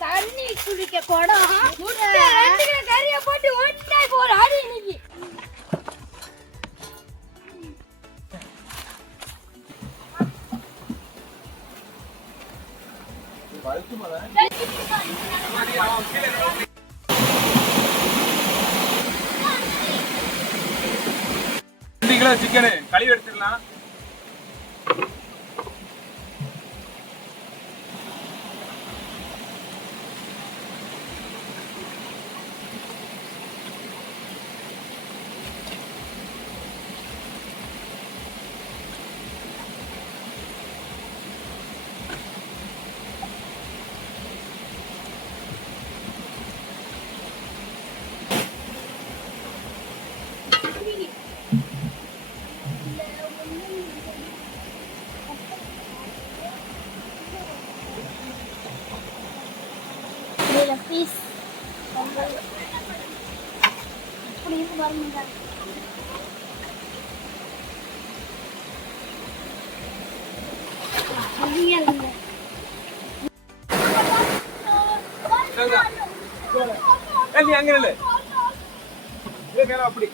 தண்ணி குடிக்க குடம் கறிய போட்டு ஒன்னாய் போற ஆடி இன்னைக்கு சிக்கனு கழுவி எடுத்துடலாம். பீஸ் இப்படி இருக்கு பாருங்க. அப்படி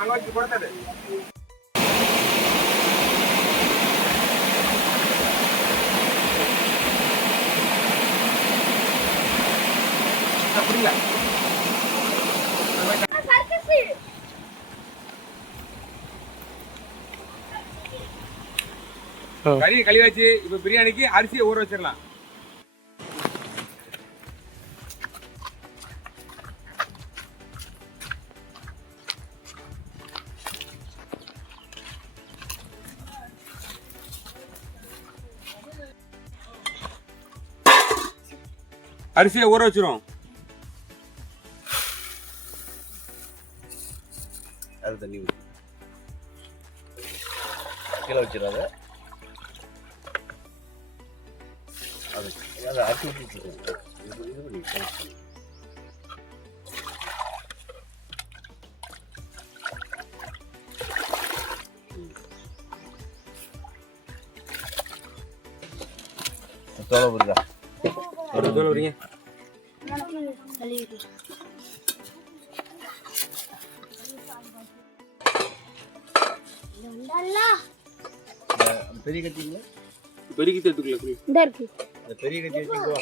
அங்க வச்சு கொடுத்தது கறி கழுவாச்சு. இப்ப பிரியாணிக்கு அரிசியை ஊற வச்சிடலாம். அரிசியை ஊற வச்சிரும். அது தண்ணி கீழே வச்சிடாத. அதை அரிசி ஊற்றிட்டு தோலை வருதா? தோலை வரீங்க பெரிய கட்டிங்களா? பெரிய கட்டி பெரிய கட்டி வச்சுக்கோ.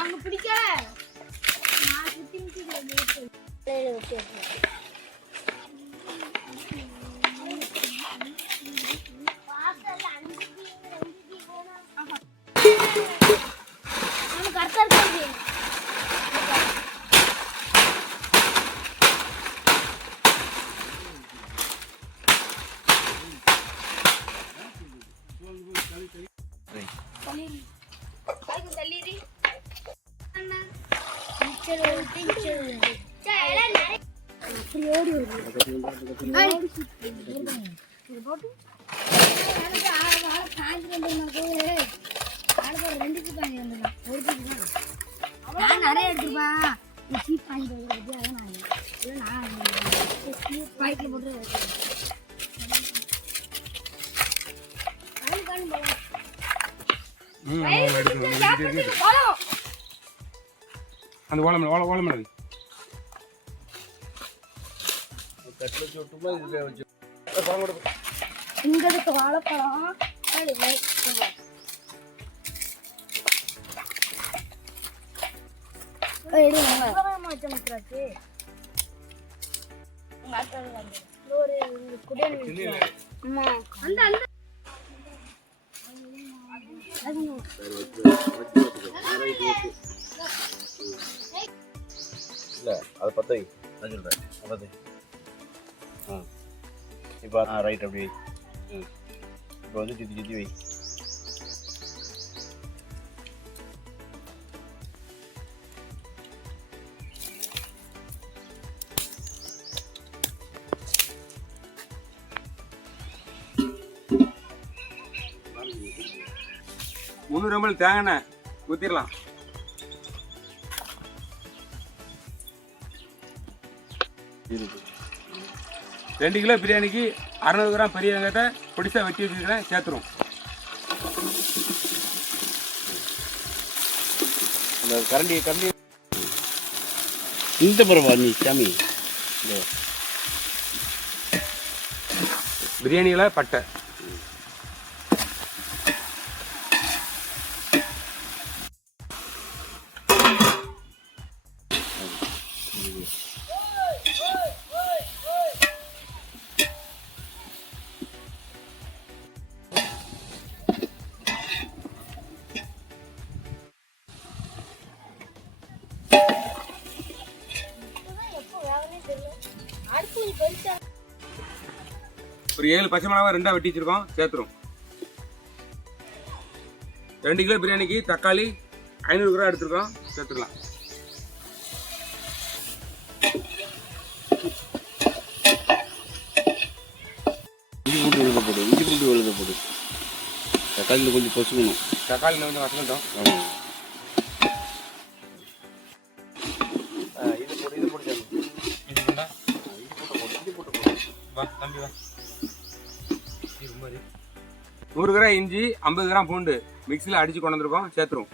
அங்க பிடிக்க நிறைய எடுத்துப்பா பைக்ல போட்டு அந்த ஓலமலை இங்க வாழைப்பழம் அந்த இல்லை அதை பற்ற வை. நான் சொல்கிறேன் பற்ற. இப்போ ரைட் அப்படி வை. இப்போ வந்து சுற்றி சுற்றி வை. முந்நூறு ml தேங்காய் எண்ணெய் ஊற்றிடலாம். ரெண்டு கிலோ பிரியாணிக்கு 600 கிராம் பெரிய வெங்காயத்தை பொடிசா வெட்டி வச்சுக்கிறேன், சேர்த்துரும். அந்த கரண்டி இந்த பரவா நீ சாமி. பிரியாணியில் பட்டை, ஒரு 7 பச்சை மிளகாய் 2ஆ வெட்டி வச்சிருக்கோம், சேர்த்துரும். 2 கிலோ பிரியாணிக்கு தக்காளி 500 கிராம் எடுத்துருக்கோம், சேர்த்துக்கலாம். இஞ்சி பூண்டு விழுத போடு. தக்காளியில் கொஞ்சம் பொசுக்கணும். தக்காளியில் கொஞ்சம் வசந்தோம். இது போட்டு வா தம்பி வா. 100 கிராம் இஞ்சி 50 கிராம் பூண்டு மிக்சியில் அடிச்சு கொண்டு வந்திருக்கோம், சேர்த்துரும்.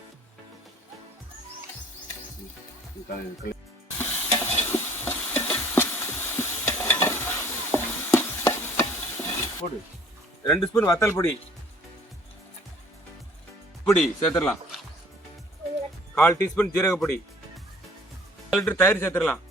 போடு. 2 ஸ்பூன் வத்தல் பொடி சேர்த்துடலாம். 1/4 டீஸ்பூன் ஜீரக பொடி, 1 லிட்டர் தயிர் சேர்த்துடலாம்.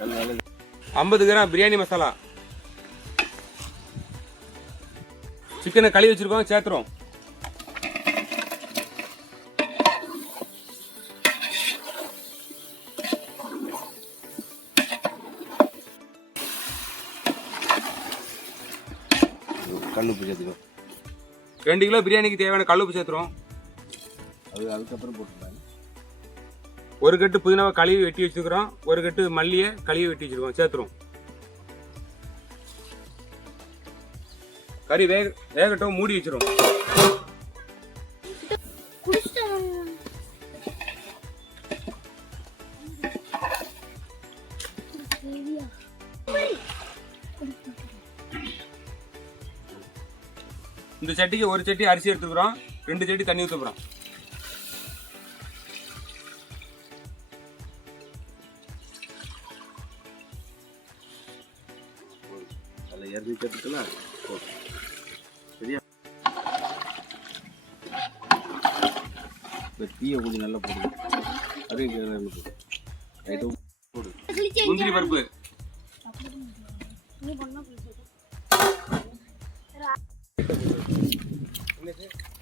நல்லது. 50 கிராம் பிரியாணி மசாலா, சிக்கனை கழுவி வச்சிருக்கோம், சேர்த்துறோம். கல்லுப்பு சேர்த்துக்கோ. 2 கிலோ பிரியாணிக்கு தேவையான கல்லுப்பு சேர்த்துறோம். அதுக்கப்புறம் போட்டுருக்காங்க. 1 கட்டு புதினாவை கழுவி வெட்டி வச்சுக்கிறோம், 1 கட்டு மல்லியை கழுவி வெட்டி வச்சிருக்கோம், சேர்த்துறோம். கறி வேகட்டும், மூடி வச்சிரும். இந்த சட்டிக்கு 1 சட்டி அரிசி எடுத்துக்கிறோம், 2 சட்டி தண்ணி ஊற்றுறோம். அதில் 2 சேர்த்துக்கலாம். சரியா? இந்த தீயை கொஞ்சம் நல்லா போடுங்க. அதையும் நல்லா போடு. ரைட்டும் போடு. முந்திரி பருப்பு,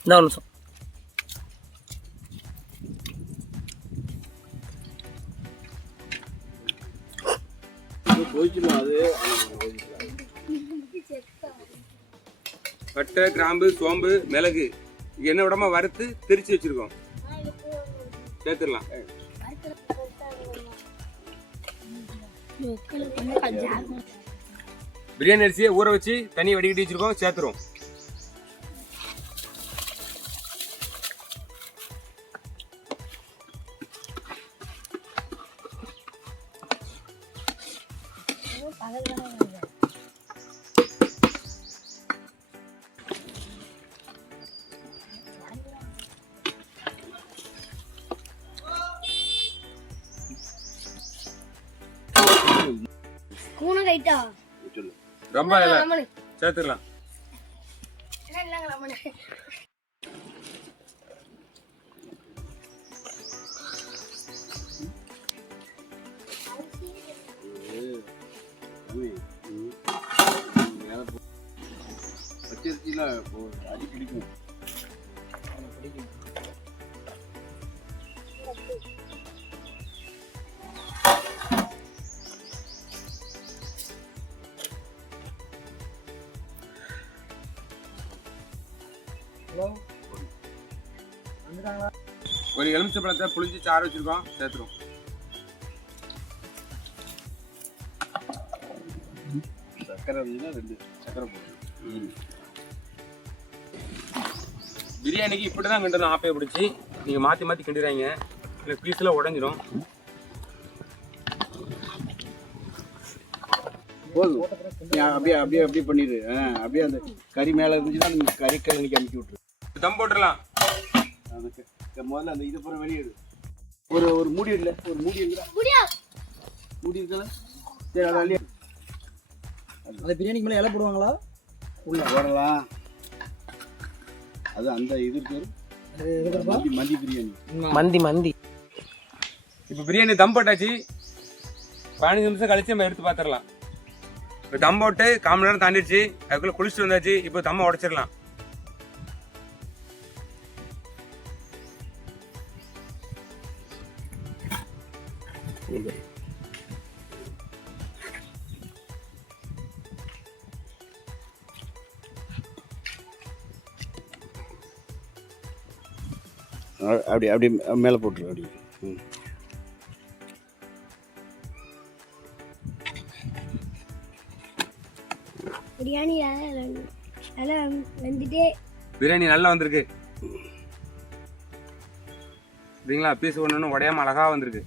இந்த ஒரு நிமிஷம். போயிடுச்சுமா அது. பட்டை, கிராம்பு, சோம்பு, மிளகு எண்ணெய் விடாம வறுத்து திரிச்சு வச்சிருக்கோம், சேர்த்துடலாம். பிரியாணி அரிசியை ஊற வச்சு தண்ணி வடிகட்டி வச்சிருக்கோம், சேர்த்துரும். ரொம்ப சேர்த்துக்கலாம். அடிச்சுல அடி பிடிக்கும். ஒரு எலுமிச்சை பழத்தை புளிஞ்சு சாறு வச்சிருக்கோம், சேர்த்துரும். சக்கரை இருந்துச்சுன்னா 2 சக்கரை போடணும். பிரியாணிக்கு இப்படி தான் கிண்டணும். ஆப்பையை பிடிச்சி நீங்கள் மாற்றி மாற்றி கிண்டிடுறாங்க, இல்லை பீஸில் உடஞ்சிரும். போதும், அப்படியே அப்படியே அப்படியே பண்ணிடு. அப்படியே அந்த கறி மேலே இருந்துச்சுன்னா அந்த கறிக்கல் அன்னைக்கு அமுக்கி விட்டுரு. தம் போட்டுடலாம். அதுக்கு முதல்ல அந்த இது பூரா வெளியிடு. ஒரு மூடி இல்லை, ஒரு மூடி இருக்குதா? மூடி இருக்குதா? சரி, அதை வெளியே அந்த பிரியாணிக்கு மேலே இலை போடுவாங்களா? உள்ள போடலாம். அது அந்த இது இருக்கு, மந்தி பிரியாணி. மந்தி இப்போ பிரியாணி தம் போட்டாச்சு. 15 நிமிஷம் கழிச்சு நம்ம எடுத்து பார்த்துடலாம். இப்போ தம் போட்டு 1/4 மணி நேரம் தாண்டிடுச்சு. அதுக்குள்ளே குளிச்சுட்டு வந்தாச்சு. இப்போ தம்மை உடச்சிடலாம். அப்படி அப்படி மேலே போட்டுரு. அப்படி பிரியாணி நல்லா வந்துட்டே. பிரியாணி நல்லா வந்திருக்கு. சரிங்களா? பீஸ் ஒன்று உடையாம அழகா வந்திருக்கு.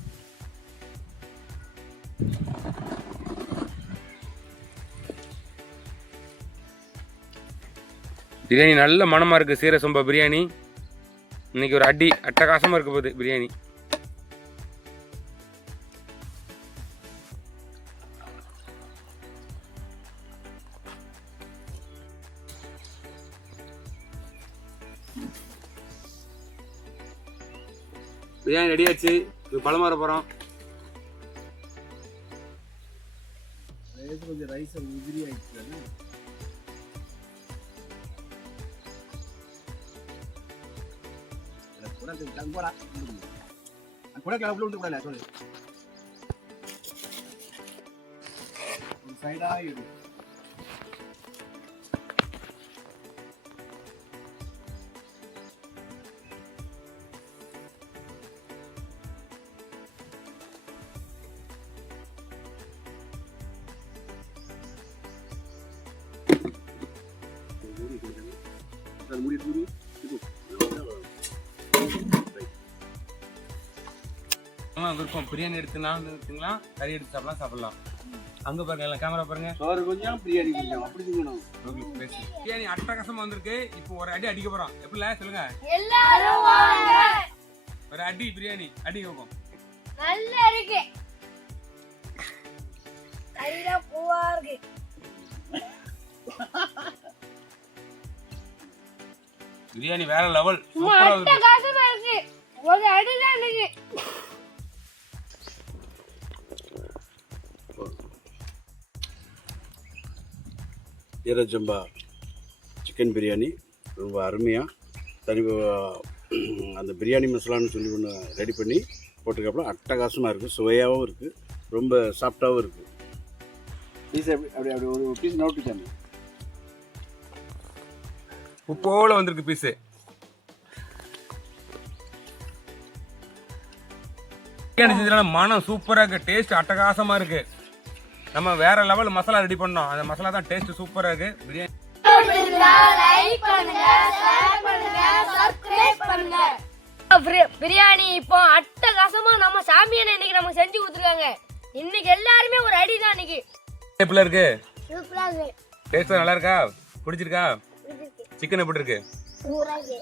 பிரியாணி நல்ல மணமா இருக்கு. சீர சம்பா பிரியாணி இன்னைக்கு ஒரு அட்டகாசமா இருக்க போகுது பிரியாணி. பிரியாணி ரெடி ஆச்சு. பழம் வர போறோம். கொஞ்சம் ரைஸ் உதிரி ஆயிடுச்சு. விருப்பம் பிரியாணி எடுத்துக்கலாம், கறி எடுத்து சாப்பிடலாம். அங்க பாருங்க, எல்லாம் கேமரா பாருங்க. சோறு கொஞ்சம் பிரியாணி கொஞ்சம் அப்படி திங்கணும். பிரியாணி அட்டகாசமா வந்திருக்கு. இப்போ ஒரு அடி அடிக்க போறோம். எப்படில சொல்லுங்க எல்லாரும் வாங்க. ஒரு அடி பிரியாணி அடி வைப்போம். நல்லா இருக்கு. கறியா பூவா இருக்கு. பிரியாணி வேற லெவல், சூப்பரா இருக்கு. அட்டகாசமா இருக்கு. ஒரு அடி தான் இருக்கு. ஈரச்சம்பா சிக்கன் பிரியாணி ரொம்ப அருமையாக அந்த பிரியாணி மசாலான்னு சொல்லி ஒன்று ரெடி பண்ணி போட்டிருக்கப்புறம் அட்டகாசமாக இருக்குது. சுவையாகவும் இருக்குது, ரொம்ப சாஃப்டாகவும் இருக்குது. பீஸ் அப்படி அப்படி ஒரு பீஸ் நோட்டுச்சாமி உப்போல வந்திருக்கு பீஸு. பிரியாணி செஞ்சதுனால மனம் சூப்பராக இருக்குது, டேஸ்ட் அட்டகாசமாக இருக்குது. நம்ம வேற லெவல் மசாலா ரெடி பண்ணோம். அந்த மசாலா தான் டேஸ்ட் சூப்பரா இருக்கு. பிரியாணி லைக் பண்ணுங்க, ஷேர் பண்ணுங்க, சப்ஸ்கிரைப் பண்ணுங்க. பிரியாணி இப்போ அட்டகாசமா நம்ம சாமியானே இன்னைக்கு நமக்கு செஞ்சு கொடுத்துருக்காங்க. இன்னைக்கு எல்லாருமே ஒரு அடி தான். இன்னைக்கு எப்படி இருக்கு? சூப்பரா இருக்கு. டேஸ்ட் நல்லா இருக்கா? பிடிச்சிருக்கா? சிக்கன் எப்படி இருக்கு? சூப்பரா இருக்கு.